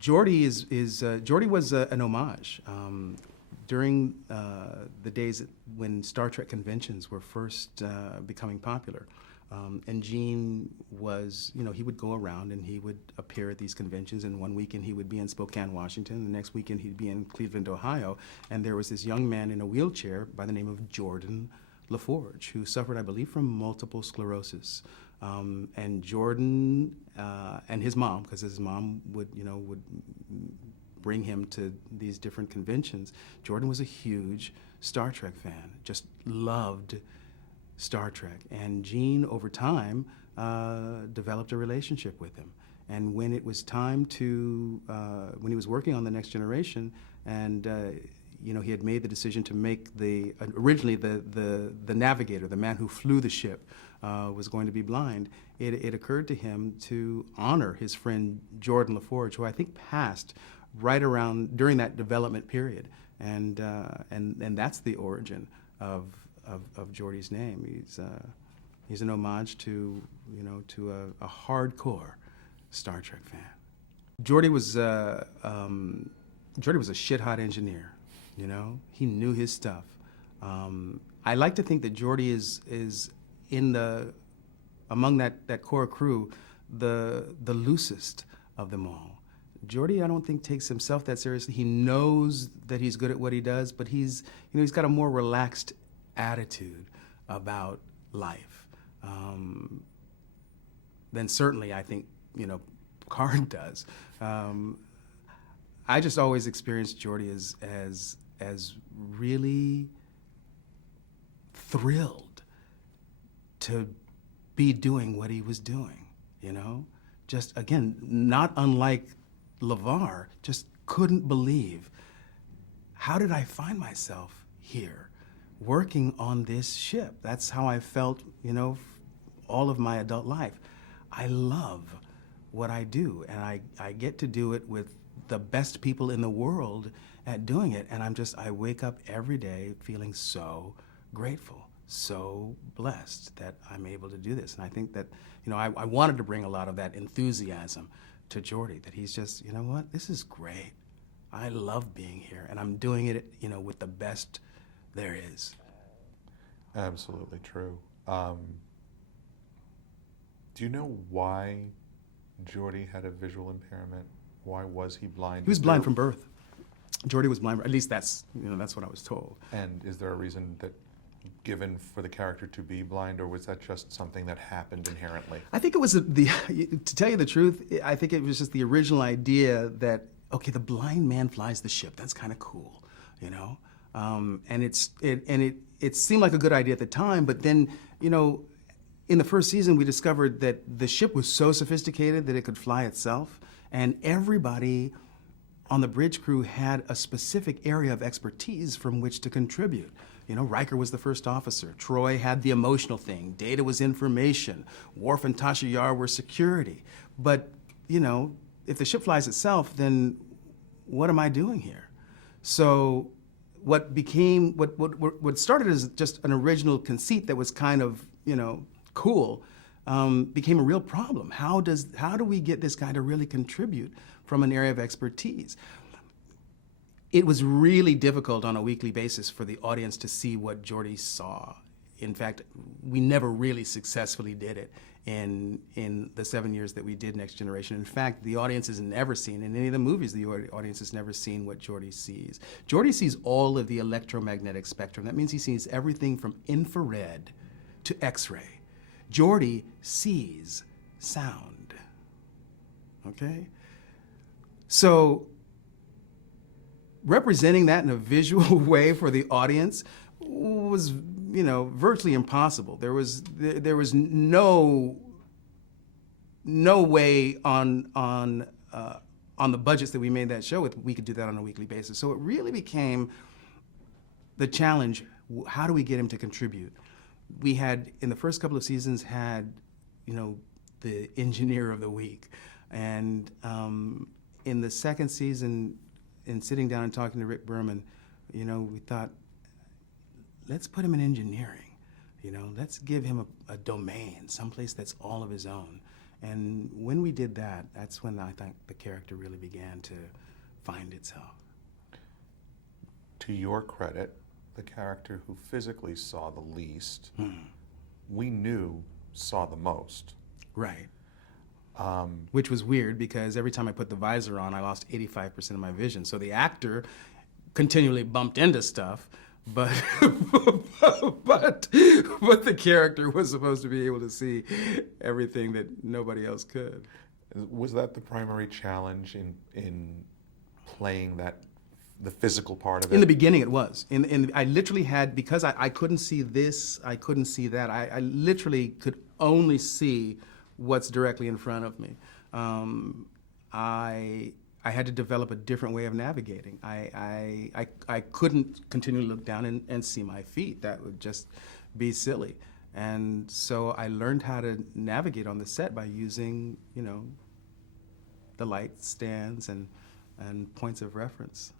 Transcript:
Geordi was an homage. During the days when Star Trek conventions were first becoming popular, and Gene was, he would go around and he would appear at these conventions, and one weekend he would be in Spokane, Washington, the next weekend he'd be in Cleveland, Ohio, and there was this young man in a wheelchair by the name of Jordan LaForge, who suffered, I believe, from multiple sclerosis. And Jordan and his mom, because his mom would bring him to these different conventions. Jordan was a huge Star Trek fan, just loved Star Trek. And Gene, over time, developed a relationship with him. And when it was time to, when he was working on The Next Generation, and he had made the decision to make originally the navigator, the man who flew the ship, was going to be blind, it occurred to him to honor his friend Jordan LaForge, who I think passed right around during that development period, and that's the origin of Geordi's name. He's an homage to a hardcore Star Trek fan. Geordi was a shit-hot engineer. He knew his stuff. I like to think that Geordi is among that core crew, the loosest of them all. Geordi, I don't think, takes himself that seriously. He knows that he's good at what he does, but he's got a more relaxed attitude about life than certainly I think Picard does. I just always experienced Geordi as really thrilled to be doing what he was doing, Just, again, not unlike LeVar, just couldn't believe, how did I find myself here working on this ship? That's how I felt, all of my adult life. I love what I do, and I get to do it with the best people in the world at doing it, and I wake up every day feeling so grateful, so blessed that I'm able to do this. And I think that, I wanted to bring a lot of that enthusiasm to Geordi, that he's just, what, this is great. I love being here, and I'm doing it, with the best there is. Absolutely true. Do you know why Geordi had a visual impairment? Why was he blind? He was blind from birth. Geordi was blind. At least that's what I was told. And is there a reason that given for the character to be blind, or was that just something that happened inherently? I think it was to tell you the truth, I think it was just the original idea that, okay, the blind man flies the ship. That's kind of cool, and it seemed like a good idea at the time, but then, in the first season, we discovered that the ship was so sophisticated that it could fly itself, and everybody on the bridge crew had a specific area of expertise from which to contribute. Riker was the first officer. Troy had the emotional thing. Data was information. Worf and Tasha Yar were security. But, if the ship flies itself, then what am I doing here? So what started as just an original conceit that was kind of, cool, became a real problem. How do we get this guy to really contribute from an area of expertise? It was really difficult on a weekly basis for the audience to see what Geordi saw. In fact, we never really successfully did it in the 7 years that we did Next Generation. In fact, the audience has never seen, in any of the movies, the audience has never seen what Geordi sees. Geordi sees all of the electromagnetic spectrum. That means he sees everything from infrared to X-ray. Geordi sees sound, okay? So representing that in a visual way for the audience was, virtually impossible. There was no way on the budgets that we made that show with we could do that on a weekly basis. So it really became the challenge: how do we get him to contribute? We had, in the first couple of seasons, had the engineer of the week, and in the second season, in sitting down and talking to Rick Berman, we thought, let's put him in engineering. Let's give him a domain, someplace that's all of his own. And when we did that, that's when I think the character really began to find itself. To your credit, the character who physically saw the least, we knew saw the most. Right. Which was weird because every time I put the visor on, I lost 85% of my vision. So the actor continually bumped into stuff, but but the character was supposed to be able to see everything that nobody else could. Was that the primary challenge in playing the physical part of it? In the beginning, it was. I literally had, because I couldn't see this, I couldn't see that. I literally could only see what's directly in front of me. I had to develop a different way of navigating. I couldn't continue to look down and see my feet. That would just be silly. And so I learned how to navigate on the set by using, the light stands and points of reference.